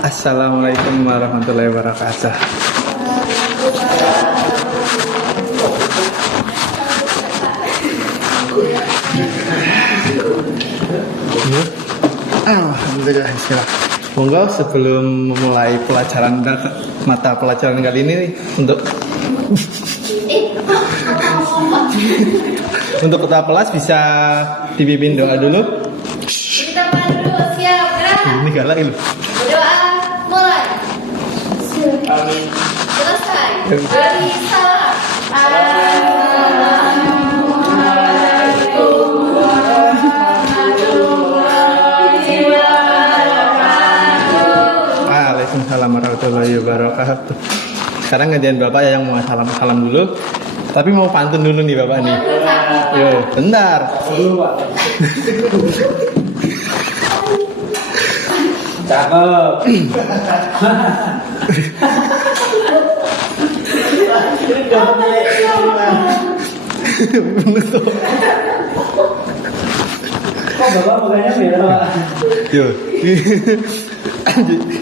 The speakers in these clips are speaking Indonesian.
Assalamualaikum warahmatullahi wabarakatuh. Alhamdulillah. Monggo sebelum memulai pelajaran mata pelajaran kali ini untuk kepala kelas bisa dipimpin doa dulu. Kita dulu, siap, gerak. Ini galak ini. Doa mulai. Selesai. Dari salam. Assalamualaikum warahmatullahi wabarakatuh. Waalaikumsalam warahmatullahi wabarakatuh. Sekarang gantian Bapak yang mau salam dulu. Tapi mau pantun dulu nih Bapak nih. Yo, bentar. Cakep. Kok Bapak mukanya beda, Pak? Yo.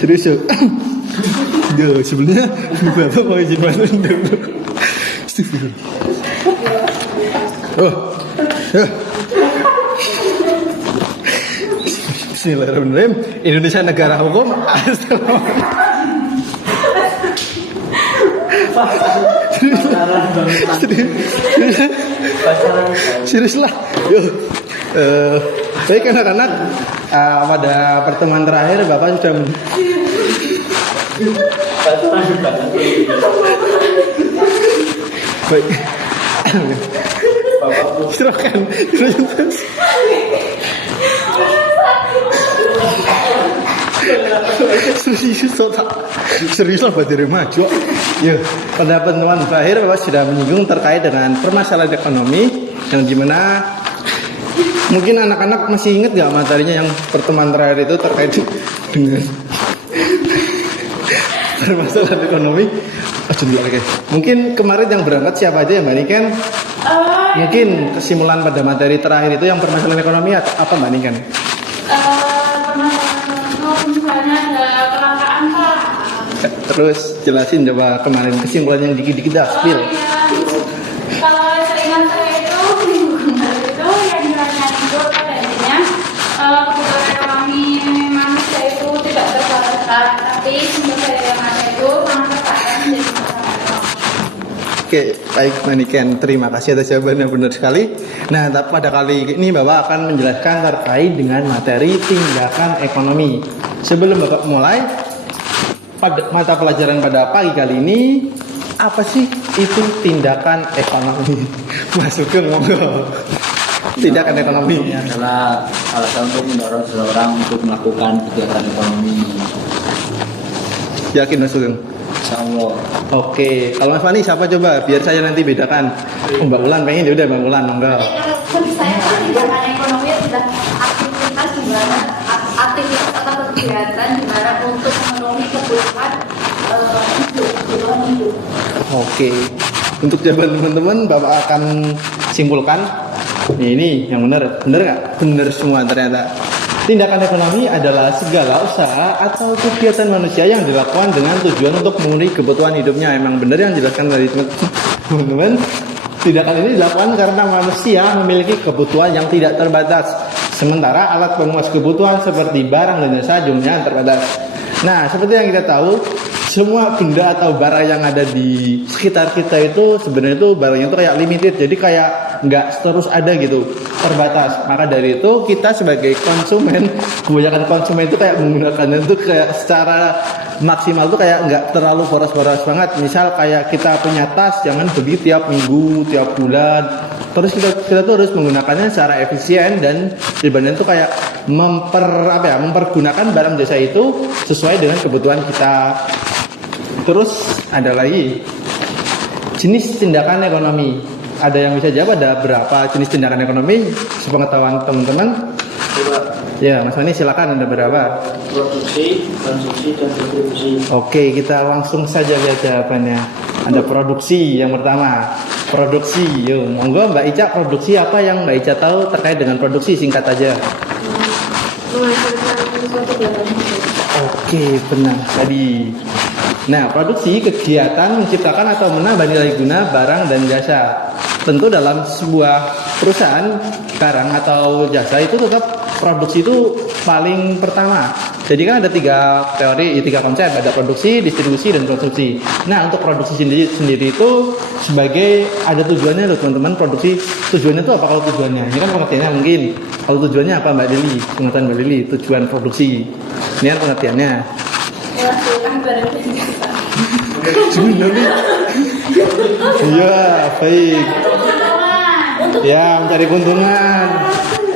Serius yo. Yo, sebenarnya Bapak mau izin pantun dulu. Oh. Bismillahirrahmanirrahim. Indonesia negara hukum. Serius lah. Yo. Baik anak-anak, pada pertemuan terakhir Bapak sudah baik. Silakan. Serius lah buat diri maju. Ya, pada pertemuan terakhir Bapak sudah menyinggung terkait dengan permasalahan ekonomi yang dimana mungkin anak-anak masih ingat gak materinya yang pertemuan terakhir itu terkait dengan permasalahan ekonomi. Mungkin kemarin yang berangkat siapa aja ya Mbak Niken? Mungkin kesimpulan pada materi terakhir itu yang permasalahan ekonomi apa Mbak Niken? Misalnya ada kelangkaan Pak. Terus jelasin coba kemarin kesimpulan yang dikit-dikit dah spill. Kalau seingat saya itu minggu kemarin itu yang ditanyain itu pada intinya kebutuhan ekonomi manusia itu tidak terbatas, tapi sumber daya yang ada itu sangat terbatas menjadi masalah ekonomi. Oke, baik Mbak Niken, terima kasih atas jawabannya benar sekali. Nah, pada kali ini Bapak akan menjelaskan terkait dengan materi tindakan ekonomi. Sebelum Bapak mulai pada mata pelajaran pada pagi kali ini, apa sih itu tindakan ekonomi? Masuk ke monggo. Tindakan ekonomi Ini adalah alasan untuk mendorong seseorang untuk melakukan kegiatan ekonomi. Yakin Mas Sugeng? Insyaallah. Oke, kalau Mas Fani siapa coba? Biar saya nanti bedakan. Oh, Mbak Ulan pengen ya udah Mbak Ulan monggo. Bagi saya tindakan ekonomi adalah aktivitas di mana aktivitas atau kegiatan di mana untuk memenuhi kebutuhan hidup. Oke, untuk jawaban teman-teman Bapak akan simpulkan. Ini yang benar nggak? Benar semua ternyata. Tindakan ekonomi adalah segala usaha atau kegiatan manusia yang dilakukan dengan tujuan untuk memenuhi kebutuhan hidupnya. Emang benar yang dijelaskan dari teman-teman. Tindakan ini dilakukan karena manusia memiliki kebutuhan yang tidak terbatas. Sementara alat pemuas kebutuhan seperti barang dan jasa jumlahnya terbatas. Nah, seperti yang kita tahu, semua benda atau barang yang ada di sekitar kita itu sebenarnya itu barangnya itu kayak limited, jadi kayak nggak terus ada gitu, terbatas. Maka dari itu kita sebagai konsumen, kebanyakan konsumen itu kayak menggunakannya itu kayak secara maksimal tuh kayak nggak terlalu boros-boros banget. Misal kayak kita punya tas, jangan beli tiap minggu, tiap bulan. Terus kita tuh harus menggunakannya secara efisien dan sebenarnya itu kayak mempergunakan barang jasa itu sesuai dengan kebutuhan kita. Terus ada lagi jenis tindakan ekonomi. Ada yang bisa jawab ada berapa jenis tindakan ekonomi sepengetahuan teman-teman? Ya, Mas Fani silakan, ada berapa? Produksi, konsumsi, dan distribusi. Oke, kita langsung saja lihat jawabannya. Ada produksi yang pertama. Produksi, yuk, monggo Mbak Ica, produksi apa yang Mbak Ica tahu terkait dengan produksi, singkat aja. Menghasilkan suatu barang. Oke, benar tadi. Nah, produksi kegiatan menciptakan atau menambah nilai guna barang dan jasa. Tentu dalam sebuah perusahaan barang atau jasa itu tetap produksi itu paling pertama. Jadi kan ada 3 teori, 3 konsep, ada produksi, distribusi, dan konsumsi. Nah, untuk produksi sendiri itu sebagai ada tujuannya loh teman-teman. Produksi tujuannya itu apa kalau tujuannya? Ini kan pengertiannya mungkin. Kalau tujuannya apa Mbak Lili? Pengetahuan Mbak Lili, tujuan produksi. Ini kan pengertiannya. Menghasilkan barang dan jasa. Iya, baik. Untuk Ya, mencari keuntungan.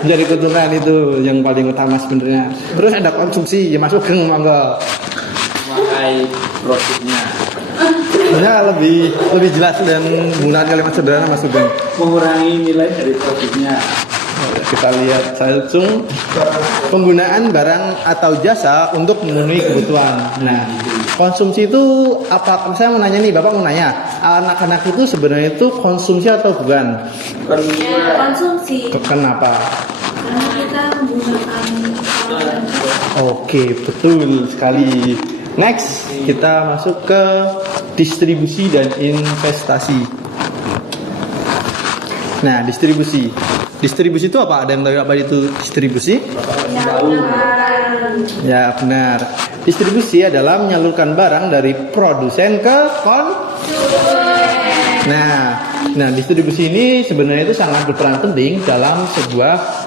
Mencari keuntungan itu yang paling utama sebenarnya. Terus ada konsumsi, ya masuk ke mangga. Memakai produknya. Ya, lebih jelas dan menggunakan kalimat sederhana Mas Sugeng. Mengurangi nilai dari produknya. Kita lihat langsung penggunaan barang atau jasa untuk memenuhi kebutuhan. Nah, konsumsi itu apa? Saya mau nanya nih, Bapak mau nanya, anak-anak itu sebenarnya itu konsumsi atau bukan? konsumsi. Kenapa? Karena kita menggunakan Oke, betul sekali. Next, kita masuk ke distribusi dan investasi. Nah, distribusi. Distribusi itu apa? Ada yang tahu apa itu distribusi? Ya, benar. Distribusi adalah menyalurkan barang dari produsen ke Nah, distribusi ini sebenarnya itu sangat berperan penting dalam sebuah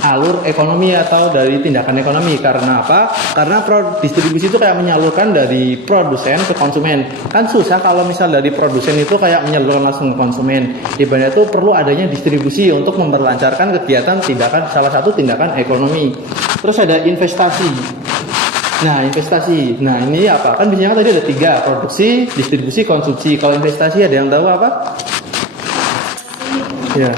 alur ekonomi atau dari tindakan ekonomi. Karena apa? Karena distribusi itu kayak menyalurkan dari produsen ke konsumen. Kan susah kalau misal dari produsen itu kayak menyalurkan langsung ke konsumen. Ibaratnya itu perlu adanya distribusi untuk memperlancarkan kegiatan salah satu tindakan ekonomi. Terus ada investasi. Nah, investasi. Nah, ini apa? Kan biasanya tadi ada 3, produksi, distribusi, konsumsi. Kalau investasi ada yang tahu apa? Ya.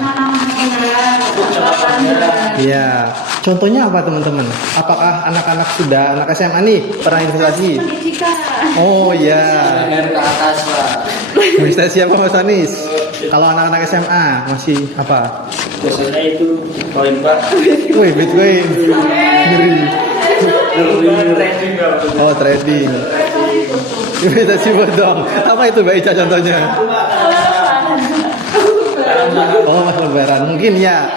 Iya, contohnya apa teman-teman? Apakah anak-anak sudah anak SMA nih pernah investasi? pendidikan. Oh iya, Dari ke atas Pak. investasi apa Mas Anis? Kalau anak-anak SMA masih apa? Biasanya itu poin Pak. Wih, Bitcoin. Ngeri. Oh, trading. Investasi bodong. Apa itu Mbak Ica contohnya? Oh, Mas Lebaran. Mungkin ya.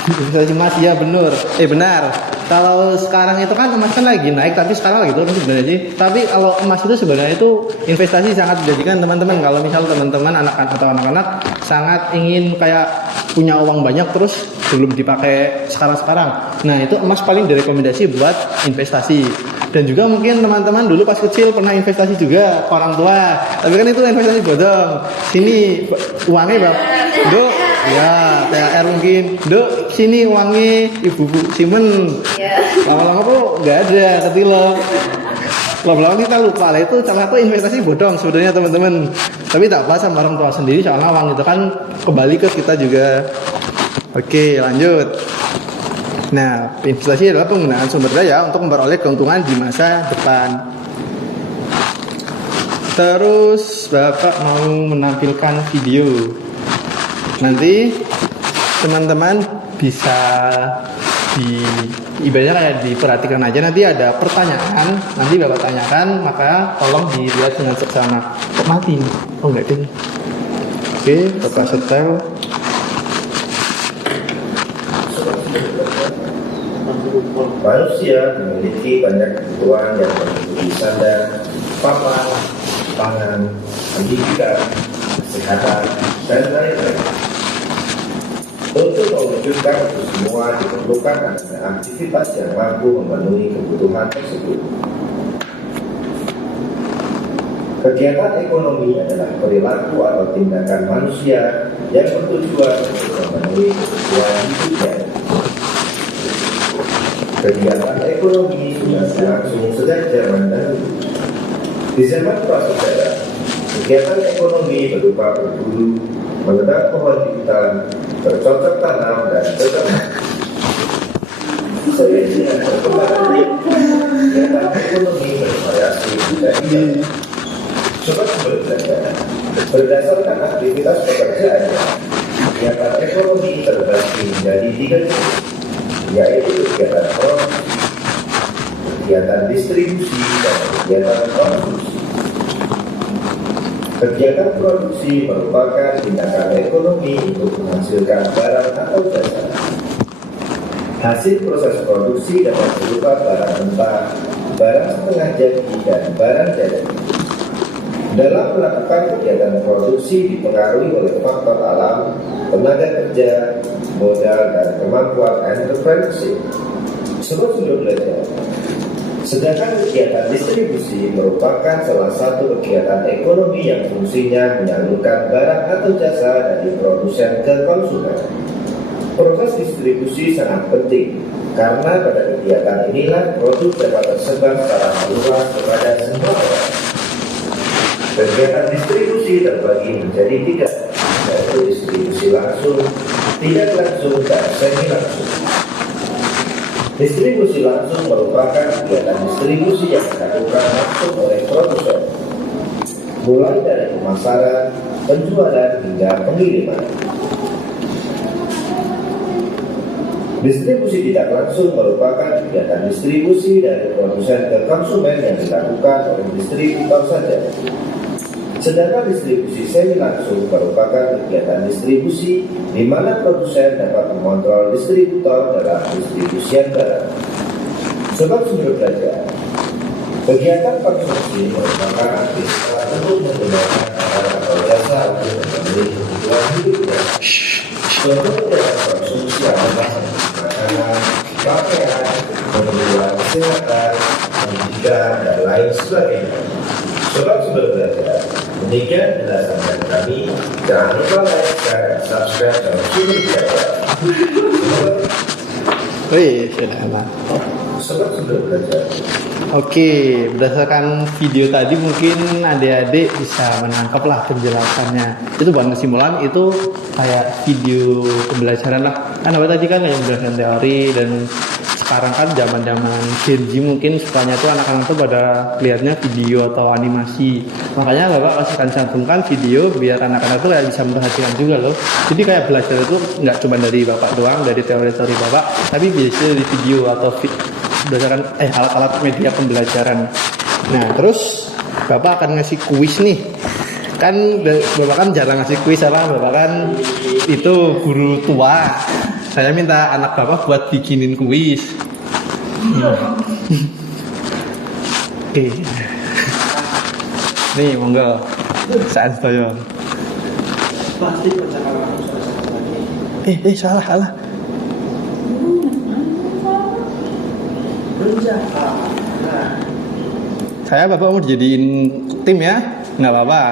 Investasi emas ya benar. Kalau sekarang itu kan emas kan lagi naik, tapi sekarang lagi turun sebenarnya sih. Tapi kalau emas itu sebenarnya itu investasi sangat dijadikan teman-teman. Kalau misal teman-teman anak-anak sangat ingin kayak punya uang banyak terus belum dipakai sekarang. Nah, itu emas paling direkomendasi buat investasi. Dan juga mungkin teman-teman dulu pas kecil pernah investasi juga ke orang tua. Tapi kan itu investasi bodong. Sini uangnya Bang. Duk, ya THR mungkin. Duk, sini uangnya ibu simpen. Lama-lama kok nggak ada ketilep. Lama-lama kita lupa lah itu salah satu investasi bodong sebenarnya teman-teman. Tapi tak apa sama orang tua sendiri soalnya uang itu kan kembali ke kita juga. Oke, lanjut. Nah, investasi adalah penggunaan sumber daya untuk memperoleh keuntungan di masa depan. Terus Bapak mau menampilkan video. Nanti teman-teman bisa ibaratnya kayak diperhatikan aja, nanti ada pertanyaan, nanti Bapak tanyakan, maka tolong dilihat dengan seksama. Kok mati? Oh enggak deh. Oke, Bapak setel. Manusia memiliki banyak kebutuhan yang meliputi sandang, papan, pangan, pendidikan, kesehatan, dan lain-lain. Untuk mewujudkan itu semua diperlukan adanya aktivitas yang mampu memenuhi kebutuhan tersebut. Kegiatan ekonomi adalah perilaku atau tindakan manusia yang bertujuan untuk memenuhi kebutuhan hidupnya. Kegiatan ekonomi sudah berlangsung sejak zaman dahulu. Di zaman prasejarah, kegiatan ekonomi berupa berburu, menebang pohon di hutan, bercocok tanam, dan beternak. Seiring dengan perkembangan kegiatan ekonomi bervariasi dari sumber daya. Berdasarkan aktivitas pekerjaannya, kegiatan ekonomi terbagi menjadi 3 jenis, yaitu kegiatan produksi, kegiatan distribusi dan kegiatan konsumsi. Kegiatan produksi merupakan tindakan ekonomi untuk menghasilkan barang atau jasa. Hasil proses produksi dapat berupa barang mentah, barang setengah jadi, dan barang jadi. Dalam melakukan kegiatan produksi dipengaruhi oleh faktor alam, tenaga kerja, modal, dan kemampuan entrepreneurship. Sobat Sumber Belajar, sedangkan kegiatan distribusi merupakan salah satu kegiatan ekonomi yang fungsinya menyalurkan barang atau jasa dari produsen ke konsumen. Proses distribusi sangat penting karena pada kegiatan inilah produk dapat tersebar secara luas kepada semua orang. Kegiatan distribusi terbagi menjadi 3, yaitu distribusi langsung, tidak langsung, dan semi langsung. Distribusi langsung merupakan kegiatan distribusi yang dilakukan langsung oleh produsen, mulai dari pemasaran, penjualan, hingga pengiriman. Distribusi tidak langsung merupakan kegiatan distribusi dari produsen ke konsumen yang dilakukan oleh distributor saja. Sedangkan distribusi semi langsung merupakan kegiatan distribusi di mana produsen dapat mengontrol distributor dalam distribusian barang. Sobat Sumber Belajar, kegiatan konsumsi merupakan aktivitas untuk menggunakan barang atau jasa untuk memenuhi kebutuhan hidupnya. Contoh kegiatan konsumsi adalah makanan, pakaian, kebutuhan kesehatan, pendidikan, dan lain sebagainya. Sobat Sumber Belajar, demikian penjelasan dari kami. Jangan lupa like, share, dan subscribe channel Sumber Belajar. Wih, sudah enak. Sobat Sumber Belajar, Oke, berdasarkan video tadi mungkin adik-adik bisa menangkap lah penjelasannya. Itu bukan kesimpulan, itu kayak video pembelajaran lah. Kan apa tadi kan yang menjelaskan teori, dan sekarang kan zaman-zaman Gen Z mungkin sukanya tuh anak-anak tuh pada lihatnya video atau animasi. Makanya Bapak kasihkan cantumkan video biar anak-anak tuh kayak bisa memperhatikan juga loh. Jadi kayak belajar itu nggak cuma dari Bapak doang, dari teori-teori Bapak, tapi bisa dari video atau berdasarkan alat-alat media pembelajaran. Nah, terus Bapak akan ngasih kuis nih. Kan Bapak kan jarang ngasih kuis, apa? Bapak kan itu guru tua. Saya minta anak Bapak buat bikinin kuis. Oke. Nih, monggo. Saat saya. Pasti percakapan lagi. Salah. Saya Bapak mau dijadiin tim ya? Nggak apa-apa.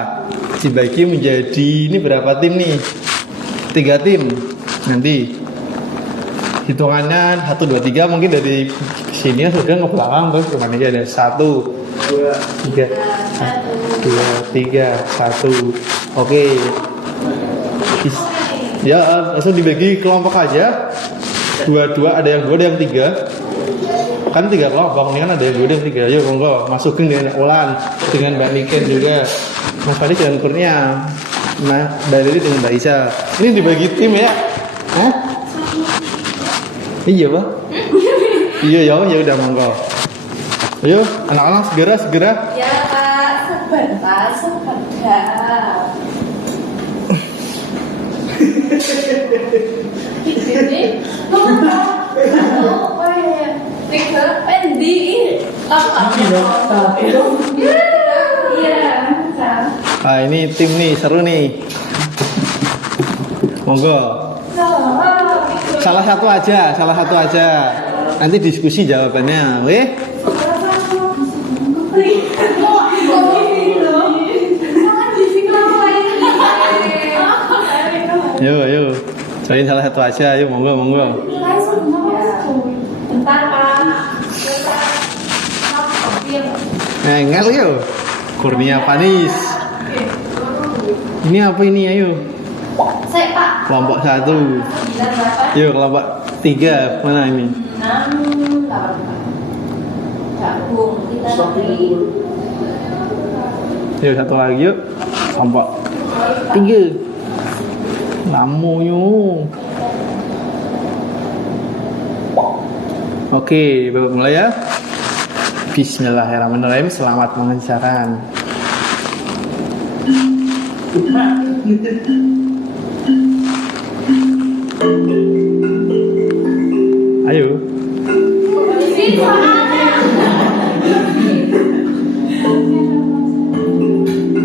Dibagi menjadi, ini berapa tim nih? 3 tim. Nanti hitungannya 1, 2, 3 mungkin dari sini sudah ke belakang, terus kemana aja ada 1, 2, 3, 1. Oke. Ya, langsung dibagi kelompok aja. 2, ada yang 2, ada yang 3. Kan 3 kelompok, ini kan ada yang 2, ada yang 3. Yuk monggo, masukin dengan Ulan, dengan Mbak Niken juga, Mas Fadi dengan Kurnia, nah Mbak Lili dengan Mbak Isa. Ini dibagi tim ya? Hah? Iya Pak? Iya ya udah monggo. Ayo anak-anak segera. Ya Pak, sebentar. Ini pendi. Ah ini tim nih, seru nih. Monggo. Salah satu aja. Nanti diskusi jawabannya, oke? Yuk. Cobain salah satu aja, yuk monggo. Bentar Pak. Ngel yuk. Kurnia Panis. Ini apa ini, ayo? Saya Pak. Kelompok 1. 9, 8. Yuk kelompok 3 mana ini? 6, 8. Gabung kita nanti. Yuk satu lagi yuk. Kelompok 3. Namu yuk. Oke, Bapak mulai ya. Bismillahirrahmanirrahim. Selamat mengerjakan. Ayo.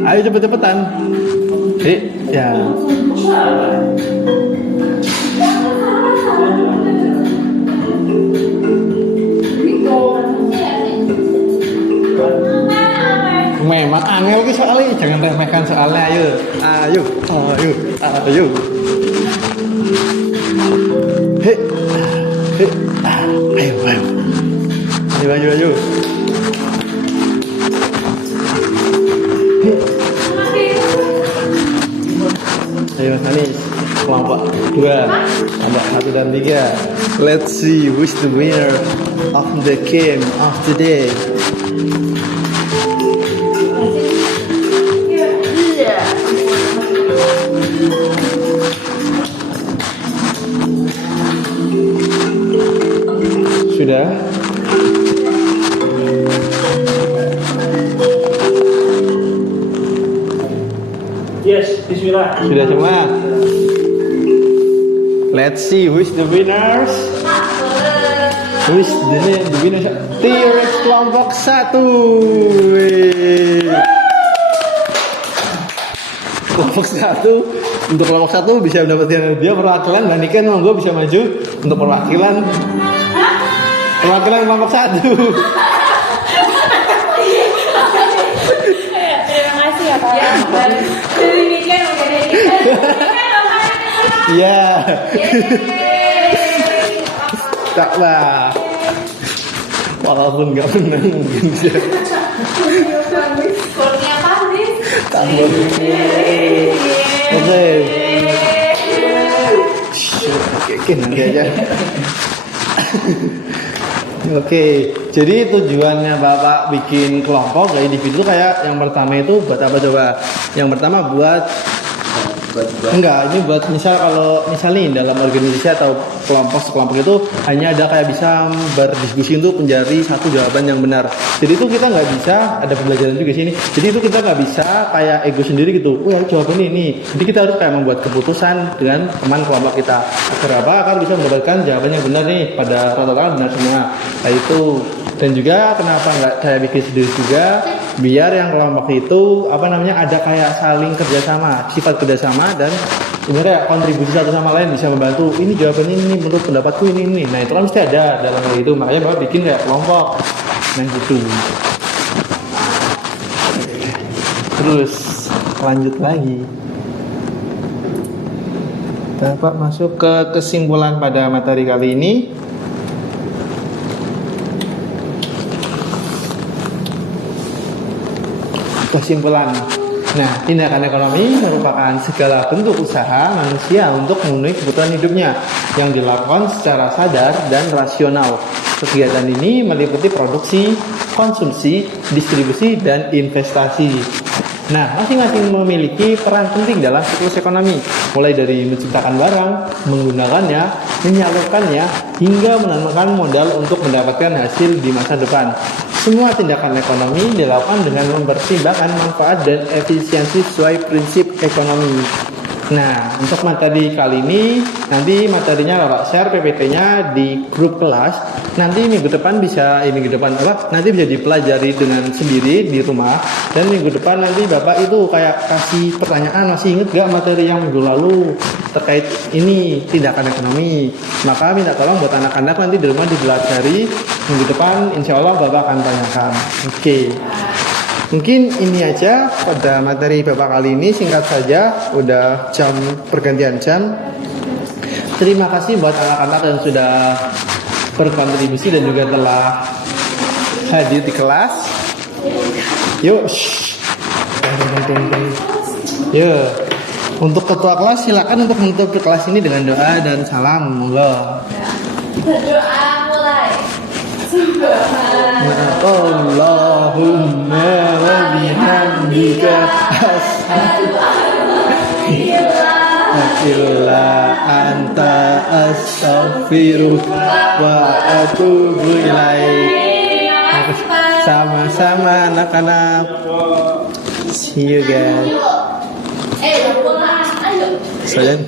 Ayo cepet-cepetan. Ya. Memang angel ki soalnya, jangan remehkan soalnya. Ayo, ayo, ayo, ayo. Hei, hei, ayo, ayo, ayo, ayo, ayo. Ayo, Anis, kelompok 2, kelompok 1 dan 3. Let's see who's the winner of the game of today. Sudah? Yes, bismillah. Sudah semua? Let's see who is the winners. Who is the winners? T-Rex kelompok 1. Kelompok 1. Untuk kelompok 1 bisa mendapatkan hadiah perwakilan, dan Niken monggo bisa maju untuk perwakilan kelompok 1. Terima kasih ya Pak. Dari Niken udah dari Iya. Tak lah. Walaupun nggak menang mungkin bisa. Skornya Paris. Tambah. Oke. Oke, nanti aja. Oke, jadi tujuannya Bapak bikin kelompok kayak individu kayak yang pertama itu buat apa coba? Yang pertama buat enggak, ini buat kalau misalnya dalam organisasi atau kelompok itu hanya ada kayak bisa berdiskusi untuk mencari satu jawaban yang benar. Jadi itu kita nggak bisa, ada pembelajaran juga sini. Jadi itu kita nggak bisa kayak ego sendiri gitu. Oh ya jawaban ini. Jadi kita harus kayak membuat keputusan dengan teman kelompok kita. Agar apa? Akan bisa mendapatkan jawaban yang benar nih pada rata-rata benar semua. Nah itu. Dan juga kenapa nggak saya bikin sendiri juga, biar yang kelompok itu ada kayak saling kerjasama, sifat kerjasama, dan sebenarnya kontribusi satu sama lain bisa membantu. Ini jawabannya ini menurut pendapatku ini. Nah itu kan mesti ada dalam hal itu, makanya Bapak bikin kayak kelompok. Nah gitu. Terus lanjut lagi. Bapak masuk ke kesimpulan pada materi kali ini. Kesimpulan. Nah, tindakan ekonomi merupakan segala bentuk usaha manusia untuk memenuhi kebutuhan hidupnya yang dilakukan secara sadar dan rasional. Kegiatan ini meliputi produksi, konsumsi, distribusi, dan investasi. Nah, masing-masing memiliki peran penting dalam siklus ekonomi, mulai dari menciptakan barang, menggunakannya, menyalurkannya, hingga menanamkan modal untuk mendapatkan hasil di masa depan. Semua tindakan ekonomi dilakukan dengan mempertimbangkan manfaat dan efisiensi sesuai prinsip ekonomi. Nah, untuk materi kali ini, nanti materinya Bapak share PPT-nya di grup kelas. Nanti minggu depan nanti bisa dipelajari dengan sendiri di rumah. Dan minggu depan nanti Bapak itu kayak kasih pertanyaan, masih ingat gak materi yang minggu lalu terkait ini tindakan ekonomi. Maka minta tolong buat anak-anak nanti di rumah dipelajari. Minggu depan insya Allah Bapak akan tanyakan. Oke. Mungkin ini aja pada materi Bapak kali ini, singkat saja, udah pergantian jam. Terima kasih buat anak-anak yang sudah berkontribusi dan juga telah hadir di kelas. Yuk, yuk. Untuk ketua kelas silakan untuk menutup kelas ini dengan doa dan salam. Monggo. Berdoa mulai. Allahumma wa bihamdika asyhadu illa anta astaghfiruka wa atubu ilaik. Sama-sama anak-anak. See you guys. Ayo, bola, ayo. Sayang.